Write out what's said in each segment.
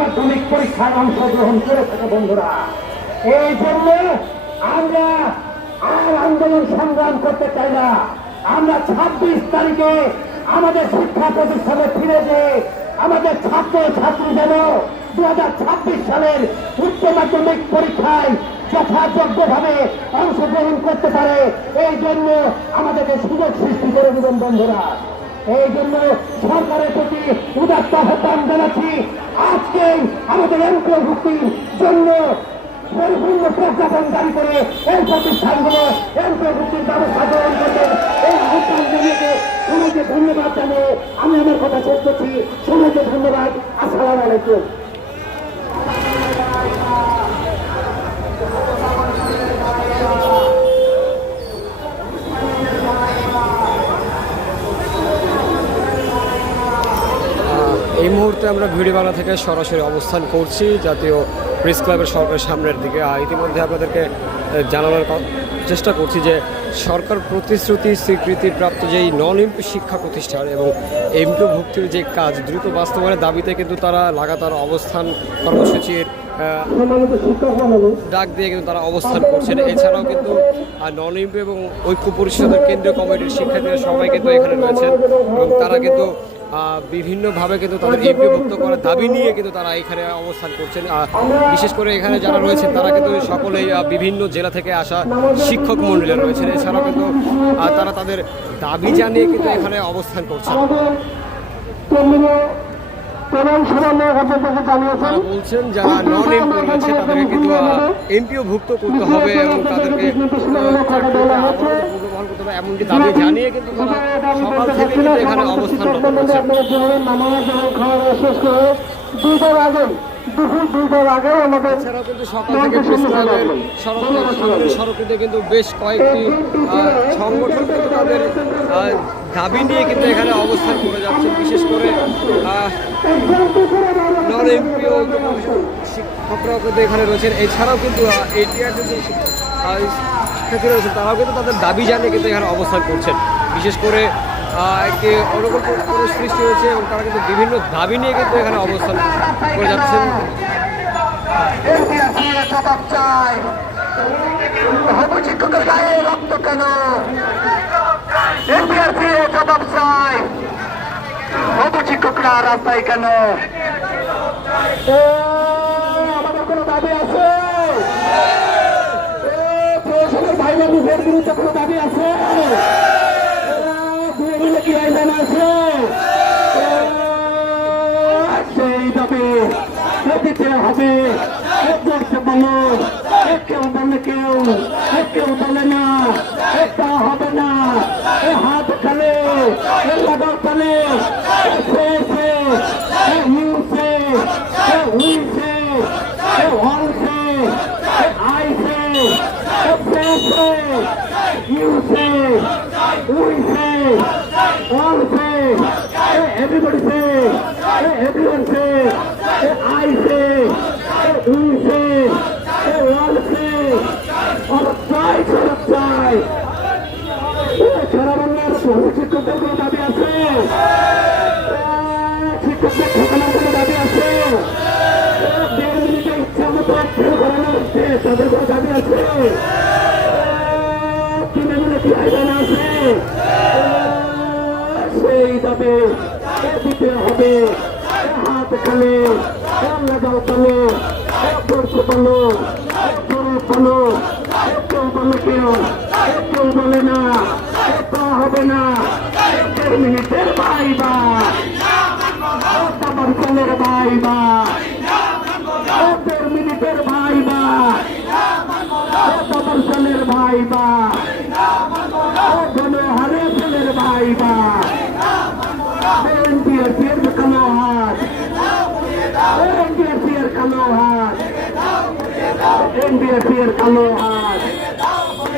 মাধ্যমিক পরীক্ষায় অংশগ্রহণ করে থাকে বন্ধুরা। এই জন্য আমরা আর আন্দোলন সংগ্রাম করতে চাই না। আমরা ছাব্বিশ তারিখে আমাদের শিক্ষা প্রতিষ্ঠানে ফিরে যে আমাদের ছাত্র ছাত্রী যেন দু হাজার ছাব্বিশ সালের উচ্চ মাধ্যমিক পরীক্ষায় যথাযোগ্যভাবে অংশগ্রহণ করতে পারে, এই জন্য আমাদেরকে সুযোগ সৃষ্টি করে দেবেন বন্ধুরা। এই জন্য সরকারের প্রতি উদাত্ত আহ্বান জানাচ্ছি। আজকে আমাদের অন্তর্ভুক্তির জন্য পরিপূর্ণ প্রজ্ঞাপন জারি করে এই প্রতিষ্ঠানগুলো অন্তর্ভুক্তির ব্যবস্থা গ্রহণ করবে। এই আহ্বান জানিয়ে সবাইকে ধন্যবাদ জানিয়ে আমি আমার কথা শেষ করছি। সবাইকে ধন্যবাদ। আসসালাম আলাইকুম এই মুহূর্তে আমরা ভিডিও বাংলা থেকে সরাসরি অবস্থান করছি, জাতীয় প্রেস ক্লাবের সরকারের সামনের দিকে। আর ইতিমধ্যে আপনাদেরকে জানানোর চেষ্টা করছি যে সরকার প্রতিশ্রুতি স্বীকৃতিপ্রাপ্ত যেই নন এমপি শিক্ষা প্রতিষ্ঠান এবং এমপি ভুক্তির যে কাজ, দ্রুত বাস্তবায়নের দাবিতে কিন্তু তারা লাগাতার অবস্থান কর্মসূচির ডাক দিয়ে কিন্তু তারা অবস্থান করছেন। এছাড়াও কিন্তু নন এমপি এবং ঐক্য পরিষদের কেন্দ্রীয় কমিটির শিক্ষার্থীরা সবাই কিন্তু এখানে রয়েছেন এবং তারা কিন্তু বিভিন্নভাবে কিন্তু তাদের এমপিভুক্ত করার দাবি নিয়ে কিন্তু তারা এখানে অবস্থান করছেন। আর বিশেষ করে এখানে যারা রয়েছেন তারা কিন্তু সকলেই বিভিন্ন জেলা থেকে আসা শিক্ষক মন্ডলীরা রয়েছেন। এছাড়াও কিন্তু তারা তাদের দাবি জানিয়ে কিন্তু এখানে অবস্থান করছেন। বলছেন যারা নন এমপি রয়েছে তাদেরকে কিন্তু এমপিও ভুক্ত করতে হবে এবং তাদেরকে এমনকি দাবি এখানে আমাদের এছাড়াও কিন্তু সকাল থেকে সড়ক কিন্তু বেশ কয়েকটি সংগঠন কিন্তু তাদের দাবি নিয়ে কিন্তু এখানে অবস্থান করে যাচ্ছে। বিশেষ করে নন এমপি শিক্ষকরাও কিন্তু এখানে রয়েছেন। এছাড়াও কিন্তু এটিআর যে শিক- আহ, শিক্ষার্থীরা রয়েছেন তারাও কিন্তু তাদের দাবি জানিয়ে কিন্তু এখানে অবস্থান করছেন। বিশেষ করে একটি অনুকূল সৃষ্টি হয়েছে এবং তারা কিন্তু বিভিন্ন দাবি নিয়ে কিন্তু এখানে অবস্থান করে যাচ্ছেন। কেন রাস্তায় কেন এ, আমাদের কোনো দাবি আছে এ, বাবুদের বিরুদ্ধে কোনো দাবি আছে। কি আইন আছে? সেই দাবি। দিতে হবে। কেউ বলে কেউ কেউ বলে না এটা হবে না এ হাত খেলে এ লাগা খেলে say say you say we say one say I say say say you say we say one say everybody say everyone say I say we say all say all side all side সারা বাংলার বহু শিক্ষকদের দাবি আছে শিক্ষকদের ঠকানোর কোনো দাবি আছে ইচ্ছা মতো করানো হচ্ছে তাদের কোনো দাবি আছে কিনে মিলে কি আইডান আছে সেই দাবি দিতে হবে হাত খালে লাগাও পালো পড়তে পালো পালো কেউ বলে কেউ বলে না তা হবে না। মিনিটের বাইবা চলের বাইবা মিনিটের ভাইবা তারপর চলের ভাইবা গণহারে চলের ভাইবা এনপিআরসির কালো হাত। এনপিআরসির কালো হাত। এনপিআরসির কালো হাত।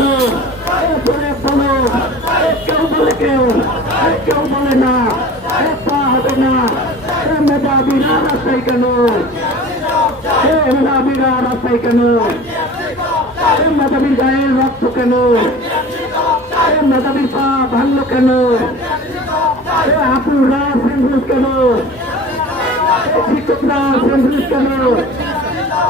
বলো জোরে বলো কেউ কেউ বলে না তা হবে না। মেধাবীরা রাস্তায় কেন? মেধাবীরা রাস্তায় কেন? মেধাবীর গায়ের রক্ত কেন? মেধাবীর পা ভাঙলো কেন? আপুরা সেন্ডুল কেন? শিক্ষকরা সেন্ডুল কেন?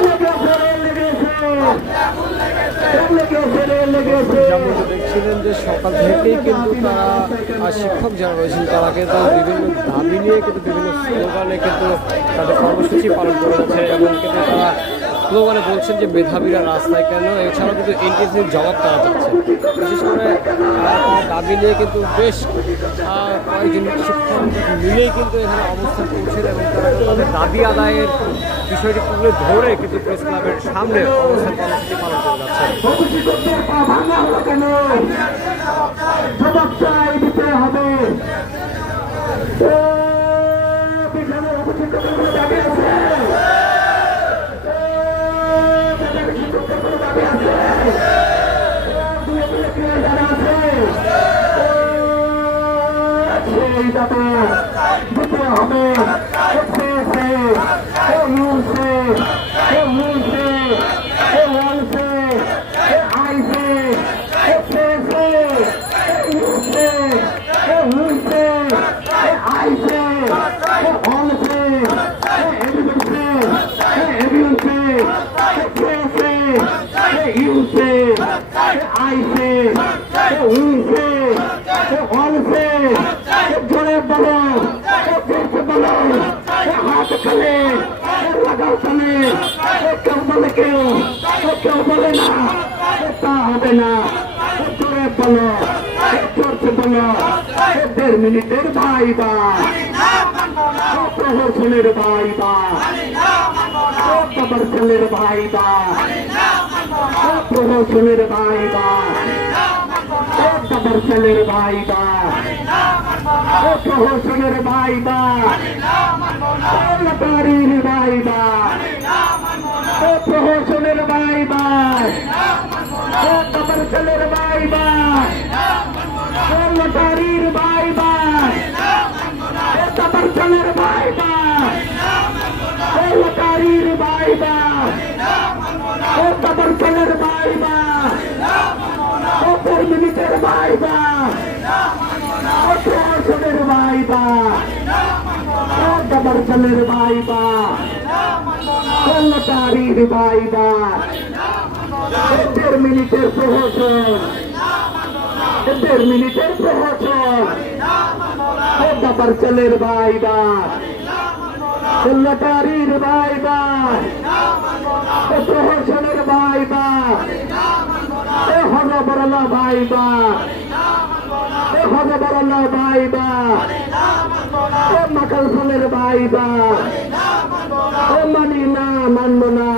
লেগেছে রে লেগেছে লেগেছে রে লেগেছে যেমন দেখছিলেন যে সকাল থেকেই কিন্তু তারা শিক্ষক যারা রয়েছেন, তারা কিন্তু বিভিন্ন দাবি নিয়ে কিন্তু বিভিন্ন স্লোগানে কিন্তু তাদের কর্মসূচি পালন করে যাচ্ছে এবং কিন্তু তারা স্লোগানে বলছেন যে মেধাবীরা রাস্তায় কেন? এছাড়াও কিন্তু এনটিএসির জবাব তারা চাচ্ছে বিশেষ করে দাবি নিয়ে কিন্তু বেশ কয়েকজন শিক্ষক মিলেই কিন্তু এখানে অবস্থান করছেন এবং তাদের দাবি আদায়ের বিষয়টি তুলে ধরে কিন্তু প্রেস ক্লাবের সামনে অবস্থান কর্মসূচি পালন করে যাচ্ছেন দিতে হবে say say oh you say oh you say oh all say oh I say oh say say oh you say oh you say oh I say oh all say oh everybody say oh everyone say oh say say oh you say oh I say oh we say oh all say বলো জোরে বলো লাগাও তালে কেউ বলে কেউ কেউ বলে না। তা হবে না। জোরে বলো জোরছে বলো দেড় মিনিটের ভাই বা প্রহসনের ভাই বা ছেলের ভাই বা প্রহসনের ভাই বা বাবার ছেলের ভাই বা ও প্রহসনের ভাই বা ও লটারির ভাই বা ও প্রহসনের ভাই বা ও বাবার ছেলের ভাই বা ও লটারির ভাই বা ও বাবার ছেলের ভাই বা ও লটারির ভাই বা ও বাবার ছেলের চার মিনিটের ভাই বা ও প্রহসনের ভাই বা ও বাবার ছেলের ভাই বা ও লটারির ভাই বা ও দেড় মিনিটের প্রহসন দেড় মিনিটের প্রহসন ও বাবার ছেলের ভাই বা ও লটারির ভাই প্রহসনের ভাই বা এ হজ বড়লা ভাই হজ বড়লা ভাই বা। এ মাকাল ফুলের ভাই বা। এ মানি না, মানব না।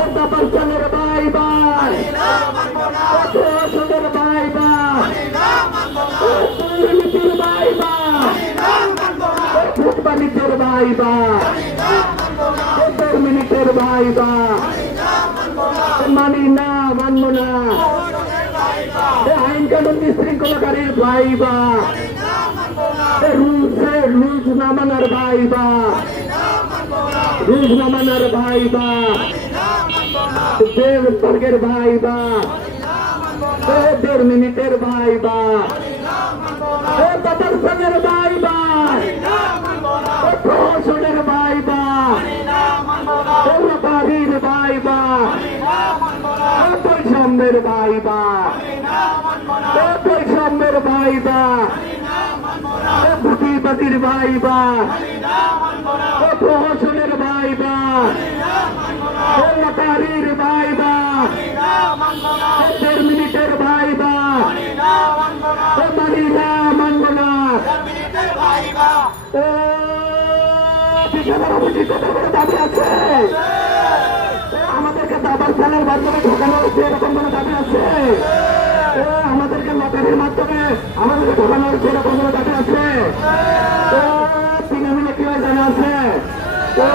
এ বাবার চালের ভাই বা। মিনিটের ভাই বা। মানি না বিশৃঙ্খলাকারীর ভাইবা। রুলসে রুলস না মানার ভাইবা। রুলস না মানার ভাইবা। দেড় বর্গের ভাইবা। দেড় মিনিটের ভাইবা। সঙ্গের ভাইবা। প্রহসনের ভাইবা। বাড়ির ভাইবা। বৈষম্যের ভাইবা। বৈষম্যের ভাইবা। এ ভুটিবাতির ভাইবা। প্রহসনের ভাইবা। লটারির ভাইবা মিনিটের ভাইবা। এ মানিনা মানবনা এ বিশালের দাবি আছে? আমাদেরকে দাবার খেলার মাধ্যমে ঢোকানো এরকম কোনো দাবি আছে? এ লটারির মাধ্যমে আমাদেরকে ঢোকানো হচ্ছে এরকম কোনো দাবি আছে। এ তিনে মিলে কি হয় জানা আছে? এ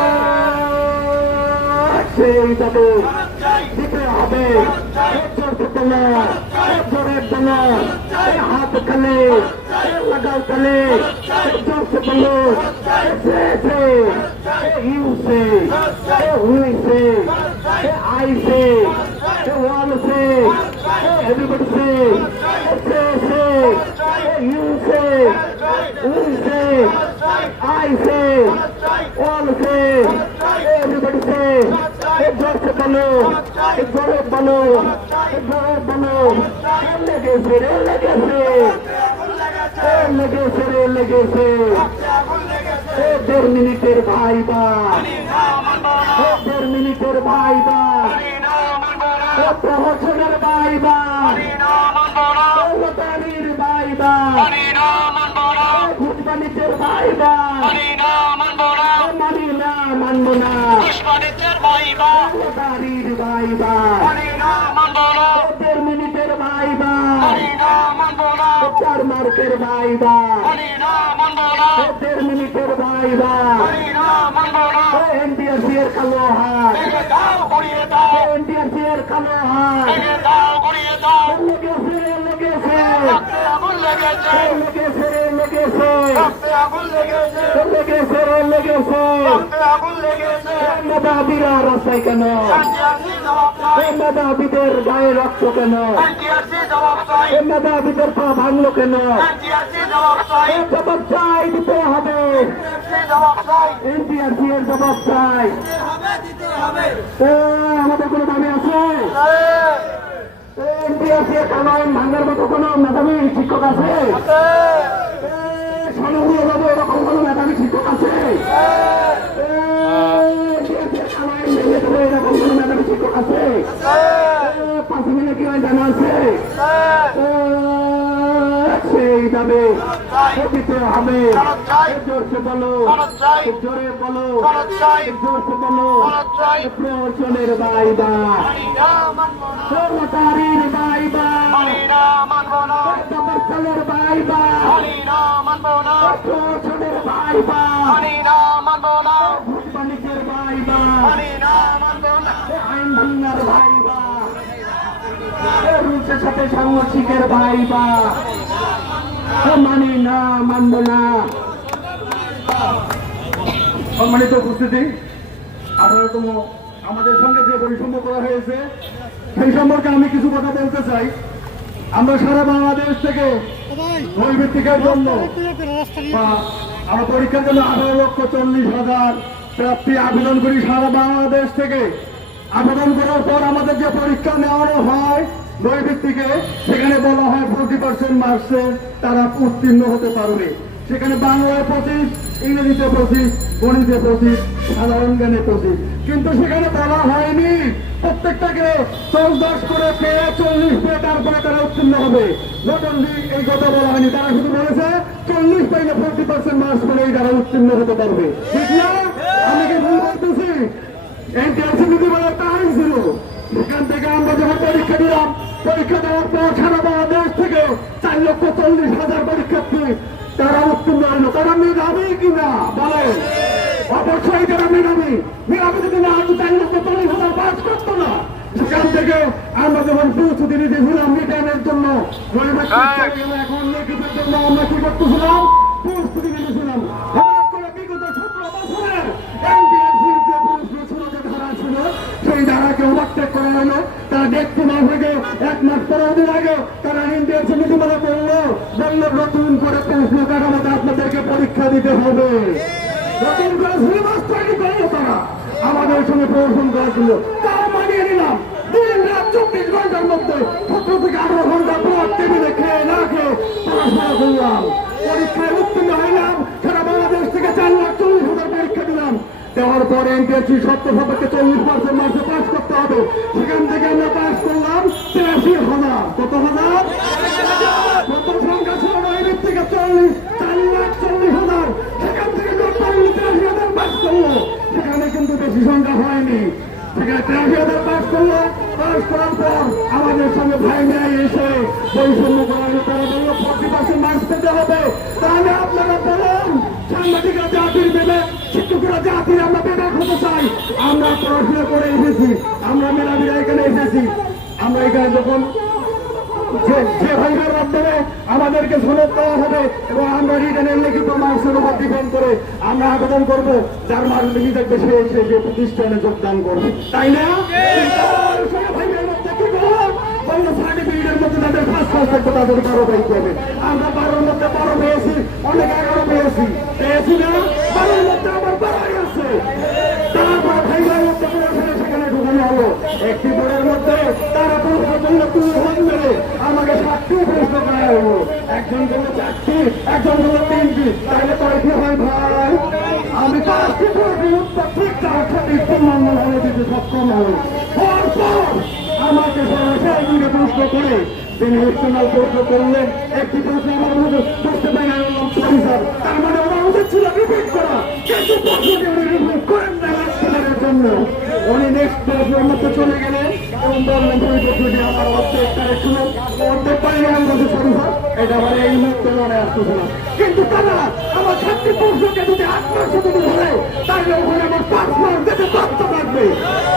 সেই দাবি দিতে হবে। জোরতে বলো জোরে বলো এ হাত খালে লাগাও খালে। জোরতে বলো সে সে ইউ ভাই বা মিনিটের ভাই বা এ প্রহসনের ভাই বা ভাই বা ঘুটবানিতের ভাই বা মানি না, মানব না। লতারির ভাই বা এ দেড় মিনিটের ভাই বা এ চার মার্কের ভাই দেড় মিনিটের ভাই এ এর কালো হাত এ এর কালো হাত লেগেছে। লেগেছে। লেগেছে লেগেছে লেগেছে। লেগেছে মেধাবীরা রাস্তায় কেন? মেধাবীদের গায়ে রক্ত কেন? মেধাবীদের পা ভাঙলো কেন? জবাব চাই। দিতে হবে। এনটিআরসি এর জবাব চাই। আমাদের কোনো দাবি আছে? এনটিআরসি এর কানয়ন ভাঙার মতো কোনো মেধাবী শিক্ষক আছে? এরকম কোনো মেধাবী শিক্ষক আছে? এরকম কোনো মেধাবী শিক্ষক আছে। পাঁচ মিনিট কি হয় জানা আছে সেই দাবে দিতে হবে জোরসে বলো আইন ভাঙ্গার ভাইবা সাথে সাংঘর্ষিকের ভাইবা মানি না মানব না সম্মানিত উপস্থিতি, আঠারোতম আমাদের সঙ্গে যে করা হয়েছে, সেই সম্পর্কে আমি কিছু কথা বলতে চাই। আমরা সারা বাংলাদেশ থেকে নৈভিত্তিকের জন্য বা পরীক্ষার জন্য আঠারো লক্ষ চল্লিশ হাজার প্রাপ্তি আবেদন করি সারা বাংলাদেশ থেকে। আবেদন করার পর আমাদের যে পরীক্ষা নেওয়ানো হয় নৈভিত্তিকে সেখানে বলা হয় ফোর্টি পার্সেন্ট মার্কসে তারা উত্তীর্ণ হতে পারবে। সেখানে বাংলায় পঁচিশ, ইংরেজিতে পঁচিশ, গণিতে পঁচিশ, সাধারণ জ্ঞানে পঁচিশ। কিন্তু সেখানে বলা হয়নি, প্রত্যেকটাকে দশ দশ করে পেয়ে চল্লিশ পেয়ে তারপরে তারা উত্তীর্ণ হবে। নট অনলি এই কথা বলা হয়নি, তারা শুধু বলেছে চল্লিশ পাইলে ফোর্টি পার্সেন্ট মার্কস পেলেই তারা উত্তীর্ণ হতে পারবে। ঠিক না? আমি কি ভুল করতেছি এনটিআরসি যদি বলে তাই ছিল। সেখান থেকে আমরা যখন পরীক্ষা দিলাম পরীক্ষা দেওয়ার পর সারা বাংলাদেশ থেকে চার লক্ষ চল্লিশ হাজার পরীক্ষার্থী। তারা উত্তীর্ণ হলো। তারা মেধাবী কিনা? বলে অবশ্যই তারা মেধাবী মেধাবী যদি না হতো চার লক্ষ চল্লিশ হাজার পাস করতো না। সেখান থেকে আমরা যখন প্রস্তুতি নিতেছিলাম রিটার্নের জন্য এখন লিখিতের জন্য আমরা কি করতেছিলাম? প্রস্তুতি নিতেছিলাম। সেই ধারাকে ওভারটেক করা হলো তারা দেখতে না থেকে এক মাস পনেরো দিন আগে তারা এনডিএফসি নীতিমালা করল বলল নতুন করে প্রশ্ন কাঠামোতে আপনাদেরকে পরীক্ষা দিতে হবে। নতুন করে সিলেবাস তৈরি করল তারা। আমাদের সঙ্গে প্রদর্শন করেছিল তাও মানিয়ে নিলাম। দিন রাত চব্বিশ ঘণ্টার মধ্যে সতেরো থেকে আঠারো ঘণ্টা পর টেবিলে খেয়ে না খেয়ে পড়াশোনা করলাম পরীক্ষায় উত্তীর্ণ হইলাম সারা বাংলাদেশ থেকে চার লাখ চল্লিশ হাজার পরীক্ষা দিলাম দেওয়ার পর এনটিএসি সত্তর শতকে চল্লিশ পার্সেন্ট মার্কসে পাস করতে হবে। সেখান থেকে আমরা পাস করলাম তিরাশি হাজার। কত হাজার? কত সংখ্যা ছিল নয় থেকে চল্লিশ, চার লাখ চল্লিশ হাজার। সেখান থেকে তিরাশি হাজার পাস করল। সেখানে কিন্তু বেশি সংখ্যা হয়নি। সেখানে তিরাশি হাজার পাস করল। পাস করার পর আমাদের সঙ্গে ভাই ভাই এসে বৈষম্য করার তারা বলল, ফর্টি পার্সেন্ট মার্কস পেতে হবে। তাহলে আপনারা বলুন, সাংবাদিকরা জাতির দেবে, শিক্ষকরা জাতির হতে চাই, আমরা পড়াশোনা করে এসেছি, আমরা মেলাবিরা এখানে এসেছি। আমরা এখানে যখন আমাদেরকে সনদ দেওয়া হবে এবং আমরা রিটার্নের লিখিত মার্কসের উপর করে আমরা আবেদন করব, যার মার্ক লিখি থাকবে এসে যে প্রতিষ্ঠানে যোগদান করবে। তাই না? আমরা বারোর মধ্যে বারো পেয়েছি, অনেক এগারো পেয়েছি। পেয়েছি না? বারোর মধ্যে আমার বারোই আছে। তারপরে ভাইবার সেখানে একটি বোর্ডের মধ্যে তারা প্রশ্ন তুই হন মেরে আমাকে সাতটি প্রশ্ন করা হলো একজন বলল চারটি একজন বলল তিনটি তাহলে হয় আমি পাঁচটি ঠিক তার সাথে সম্মান হয়ে দিতে সক্ষম হই পরপর আমাকে সরাসরি দিকে প্রশ্ন তিনি এক্সটার্নাল প্রশ্ন একটি প্রশ্ন আমার মধ্যে বুঝতে পারি স্যার তার মানে আমার উচিত ছিল রিপিট করা কিন্তু প্রশ্নটি করেন জন্য উনি নেক্সট প্রশ্নের মধ্যে চলে গেলেন এবং বললেন প্রশ্নটি আমার অর্ধেক কারেকশন অর্ধেক পারি আমি বলছি সরি স্যার এটা আমার এই মুহূর্তে মনে আসতেছে না। কিন্তু তারা আমার ছাত্রী প্রশ্নকে যদি আট যদি ধরে, তাহলে ওখানে আমার পাঁচ মাস যেতে বাধ্য থাকবে।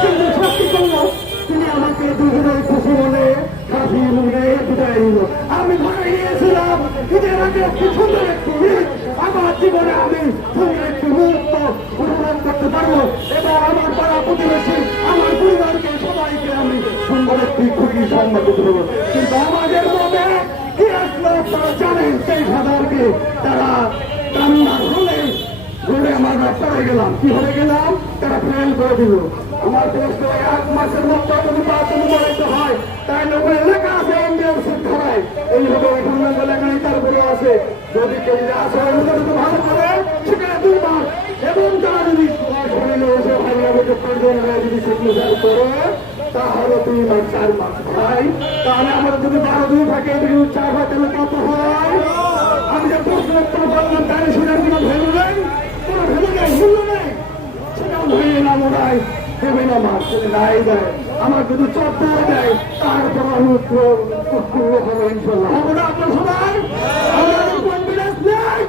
কিন্তু ছাত্রী করল তিনি আমাকে দুজনে খুশি মনে হাসি মনে বিদায় নিল আমি ধরে নিয়েছিলাম, ঈদের আগে একটি সুন্দর একটি আমার জীবনে আমি সুন্দর একটি মুহূর্ত অনুভব করতে পারব এবং আমার পাড়া প্রতিবেশী, আমার পরিবারকে, সবাইকে আমি সুন্দর একটি খুশি সম্মত দেবো কিন্তু আমাদের মধ্যে কি আসলো আপনারা জানেন? সেই সাধারণকে তারা কান্না হলে ঘুরে আমার পড়ে গেলাম। কি হয়ে গেলাম? তারা ফেল করে দিল। আমার প্রশ্ন এক মাসের মধ্যে পাঁচ অনুমোদিত হয়, তাহলে ওখানে লেখা আছে ইন্ডিয়ান শিক্ষায় এইভাবে ওইখানে লেখা তারপরে আছে। যদি কেউ আসে অনুমোদিত ভালো করে সেখানে দুই এবং তারা যদি শরীরে এসে ভাই আমাকে প্রয়োজন তাহলে দুই চার মাস ভাই তাহলে আমার যদি বারো দিন থাকে চার হয়, তাহলে কত হয়? আমি যে প্রশ্ন উত্তর বললাম তাহলে সেটার কোনো ভ্যালু সেটাও ধরে না সেটা দেয়। আমার যদি চোদ্দ দেয় তারপর আমি উৎফুল্ল হব না আপনার সবাই আমাদের কনফিডেন্স নেই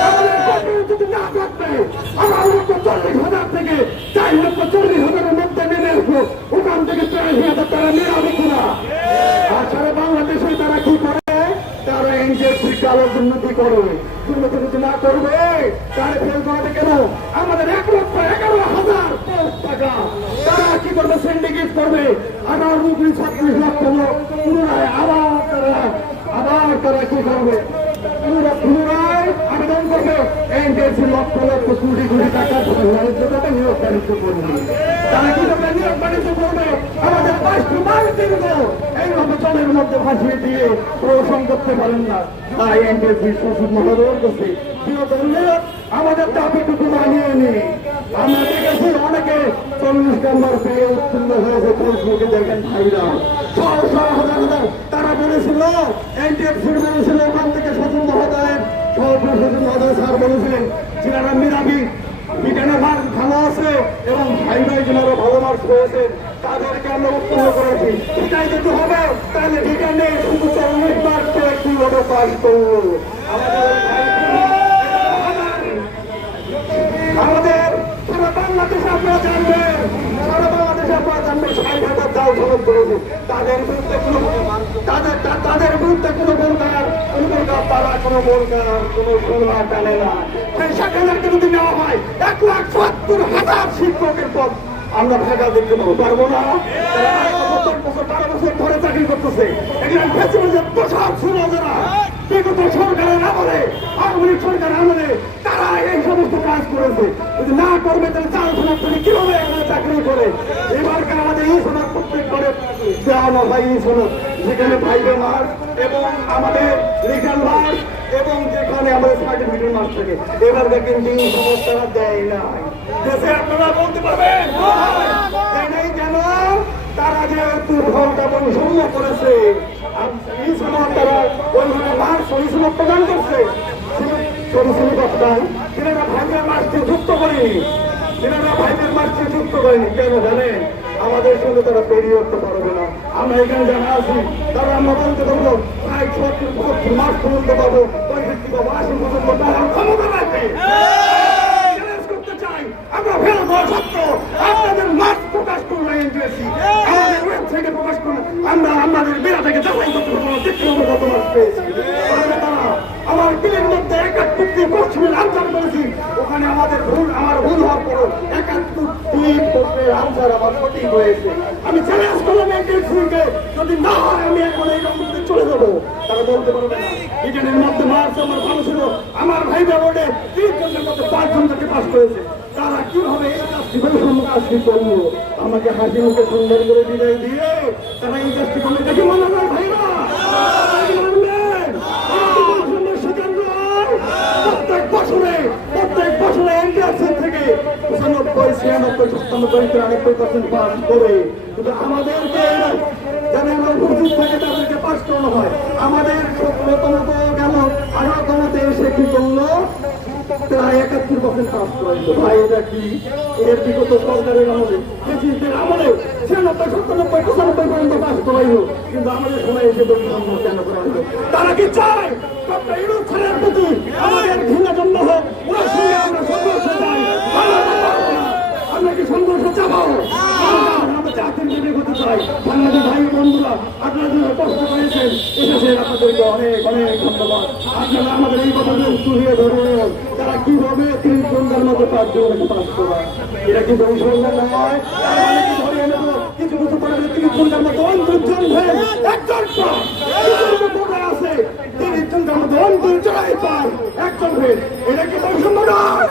আমাদের কনফিডেন্স যদি না থাকবে আমার লক্ষ চল্লিশ হাজার থেকে চার লক্ষ চল্লিশ হাজারের মধ্যে নেমে আসব ওখান থেকে চল্লিশ হাজার তারা হবে কিনা? আর সারা বাংলাদেশে তারা কি করে? তারা এনজিএসি কালোর উন্নতি করবে। উন্নতি যদি না করবে তাহলে ফেল কেন? আমাদের এক লক্ষ এগারো হাজার টাকা। তারা কি করবে? সিন্ডিকেট করবে। ছত্রিশ লক্ষ লোক পুনরায় আবার তারা আবার তারা কি করবে? পুনরা- পুনরায় আবেদন করবে। এনজিএসি লক্ষ লক্ষ কোটি কোটি টাকা নিয়োগ বাণিজ্য তারা কি করবে নিয়োগ বাণিজ্য আমাদের বাইশটি বাইশ দীর্ঘ এইভাবে জলের মধ্যে ভাসিয়ে দিয়ে প্রশন করতে পারেন না। তাই এনডিএসি শ্বশুর মহোদয় করছে আমাদের দাবিটুকু মানিয়ে নি আমরা দেখেছি অনেকে চল্লিশ নম্বর পেয়ে উত্তীর্ণ হয়েছে ফেসবুকে, দেখেন ভাইরা। তারা বলেছিল এনডিএফসি বলেছিল ওখান থেকে শ্বশুর মহোদয়ের শ্বশুর মহোদয় স্যার বলেছিলেন যারা মেধাবী বিজ্ঞানে মার্ক ভালো আছে এবং ভাই ভাই যারা ভালো মার্কস পেয়েছে তাদেরকে আমরা উত্তীর্ণ করেছি। এটাই যদি হবে, তাহলে বিজ্ঞানে শুধু চল্লিশ মার্ক পেয়ে কীভাবে পাস করব। আমাদের সারা বাংলাদেশে আপনারা জানবেন, সারা বাংলাদেশে আপনারা জানবেন ষাট হাজার চাল খরচ করেছে। তাদের বিরুদ্ধে কোনো তাদের তাদের বিরুদ্ধে কোনো বলকার কোনো বলকার তারা কোনো বলকার কোনো সুরা টানে না সেই সেখানে যদি নেওয়া হয় এক লাখ সত্তর হাজার শিক্ষকের পদ আমরা ফাঁকা দেখতে পাবো। পারব না। লীগ সরকারের আমলে, তারা এই সমস্ত কাজ করেছে। যদি না করবে, তাহলে চাকরি করে? আমাদের এই করে? যেখানে ভাইবে মার এবং আমাদের লিগাল মার এবং যেখানে আমাদের সার্টিফিকেট মার থাকে এবারকে কিন্তু এই তারা দেয় নাই। দেশে আপনারা বলতে পারবেন? কেন? তারা বৈষম্য করেছে। এই সময় তারা ওইভাবে প্রদান করছে। ভাইদের যুক্ত করেনি। ভাইদের যুক্ত করেনি। কেন জানেন? আমাদের সঙ্গে তারা পেরিয়ে উঠতে পারবে না। আমরা এখানে জানা আছি, তারা আমরা বলতে পারব ষাট সত্তর মাস পর্যন্ত পাবো। আমরা হওয়া সত্ত্বেও আপনাদের মাস প্রকাশ করলে ইন্টারেস্টি আমাদের ওয়েবসাইটে প্রকাশ করলে আমরা আমাদের বেড়া থেকে যাচাই করতে পারব দেখতে পাবো কত পেয়েছি। আমার বিলের মধ্যে একাত্তরটি পশ্চিমের আনসার করেছি ওখানে আমাদের ভুল, আমার ভুল হওয়ার পরও একাত্তরটি প্রশ্নের আনসার আমার সঠিক হয়েছে। আমি চ্যালেঞ্জ করলাম এনডিএফসিকে যদি না হয়, আমি এখন এই মধ্যে চলে যাব। তারা বলতে পারবে না। ইডেনের মধ্যে মার্চ আমার ভালো ছিল আমার ভাই বোর্ডে তিন জনের মধ্যে পাঁচজন থেকে পাস করেছে। তারা কীভাবে এই কাজটি বৈষম্য কাজটি করল? আমাকে হাসি মুখে সুন্দর করে বিদায় দিয়ে তারা এই কাজটি করলে দেখে মনে হয় ভাইরা মানবেন বৈষম্যের শিকার নয়। প্রত্যেক বছরে, প্রত্যেক বছরে এনডিআরসি থেকে পঁচানব্বই, ছিয়ানব্বই, সাতানব্বই তিরানব্বই পার্সেন্ট পাস করে। কিন্তু আমাদেরকে যারা আমরা উপস্থিত থাকে, তাদেরকে পাস করানো হয়। আমাদের সতেরোতম গেল আঠারোতমতে এসে কি করল? প্রায় একাত্তর পার্সেন্ট পাস করাইলো ভাই, এটা কি এর বিগত সরকারের আমলে? ব্রিটিশদের আমলে ছিয়ানব্বই, সাতানব্বই, পঁচানব্বই পর্যন্ত পাস করাইলো কিন্তু আমাদের সময় এসে আমরা কেন করাইলো তারা কি চায়? ডক্টর ইউনুস খানের প্রতি আমাদের ঘৃণা জন্ম হোক? ওরা সঙ্গে আমরা করতে চাই। বাংলাদেশ ভাই বন্ধুরা, আপনারা যারা কষ্ট করেছেন এসেছেন আপনাদেরকে অনেক অনেক ধন্যবাদ। আপনারা আমাদের এই কথাটা তুলিয়ে ধরুন কীভাবে তিরিশ ঘণ্টার মতো পাঁচ জনকে পাস করা এটা নয়। মানে কি ধরে কিছু কিছু করে তিরিশ ঘণ্টার মতো অন্তর্জন একজন পাস আছে? তিরিশ একজন হয়ে। কি বৈষম্য নয়?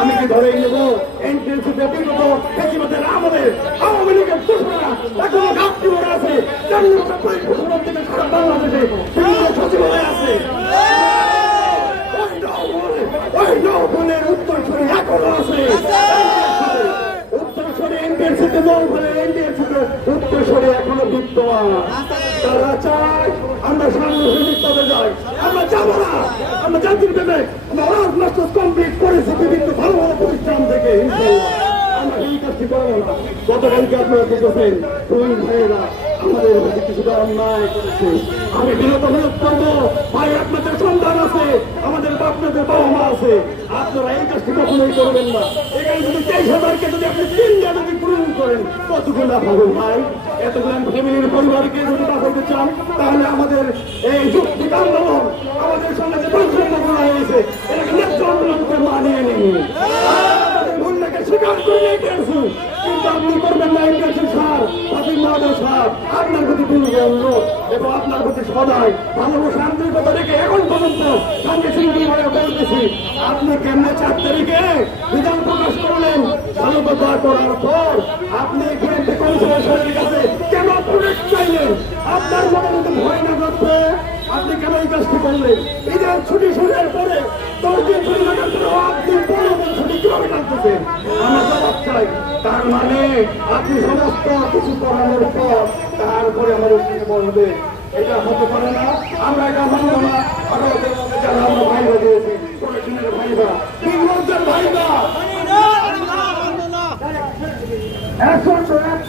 আমি কি ধরেই নেব? বিগত বেশিরভাগের আমাদের আওয়ামী লীগের দুশ্মনরা এখনও আছে। বাংলাদেশে বিভিন্ন সচিবালয় আছে। ওই নৌবনে, ওই নৌবনের উত্তরসূরি এখনও আছে। উত্তরসূরি এনটিএসিতে নৌবনে এনটিএসিতে উত্তরসূরি এখনও বিদ্যমান। তারা চায় আমরা সাংগঠনিক পদে যাই। আমরা যাব না। আমরা জাতির মাস্টার্স কমপ্লিট করেছি বিভিন্ন ভালো ভালো আমরা এই কাজটি করব না। গতকালকে আপনারা দেখেছেন ভাইয়েরা আমাদের মধ্যে কিছুটা অন্যায় করেছে। আমি বিরত অনুরোধ করব, ভাই, আপনাদের সন্তান আছে, আমাদের আপনাদের বাবা মা আছে। আপনারা এই কাজটি কখনোই করবেন না। এখানে যদি তেইশ হাজারকে যদি আপনি তিন যদি পূরণ করেন কতগুলো হবে ভাই? এতগুলো ফ্যামিলির পরিবারকে যদি বাঁচাতে চান, তাহলে আমাদের এই যুক্তিক আন্দোলন, আমাদের যে বৈষম্য করা হয়েছে এটাকে ন্যায্য আন্দোলনকে মানিয়ে নিন। ভুলটাকে স্বীকার করে নিয়ে আপনি করবেন না ইন্টারসি সার আপনি মহাদেব সার আপনার প্রতি বিনোদন অনুরোধ এবং আপনার প্রতি সদাই ভালোবাসা আন্তরিকতা রেখে এখন পর্যন্ত সঙ্গে সিঙ্গিভাবে বলতেছি আপনি কেমনে চার তারিখে বিধান প্রকাশ করলেন? ভালোবাসা করার পর আপনি বিএনপি কমিশনের কাছে কেন প্রোটেক্ট চাইলেন আপনার মনে মধ্যে ভয় না করতে? আপনি কেন এই কাজটি করলেন? ঈদের ছুটি শুরুর পরে দশ দিন ছুটি লাগার পরে আপনি ছুটি কীভাবে কাটতেছেন আমার জবাব চাই তার মানে আপনি সমস্ত কিছু করানোর পর তারপরে আমাদের সঙ্গে বলবে এটা হতে পারে না আমরা এটা মানব না। আদালতের যারা আমরা ভাইবা দিয়েছি প্রশাসনের ভাইবা বিজ্ঞদের ভাইবা। এখন তো এক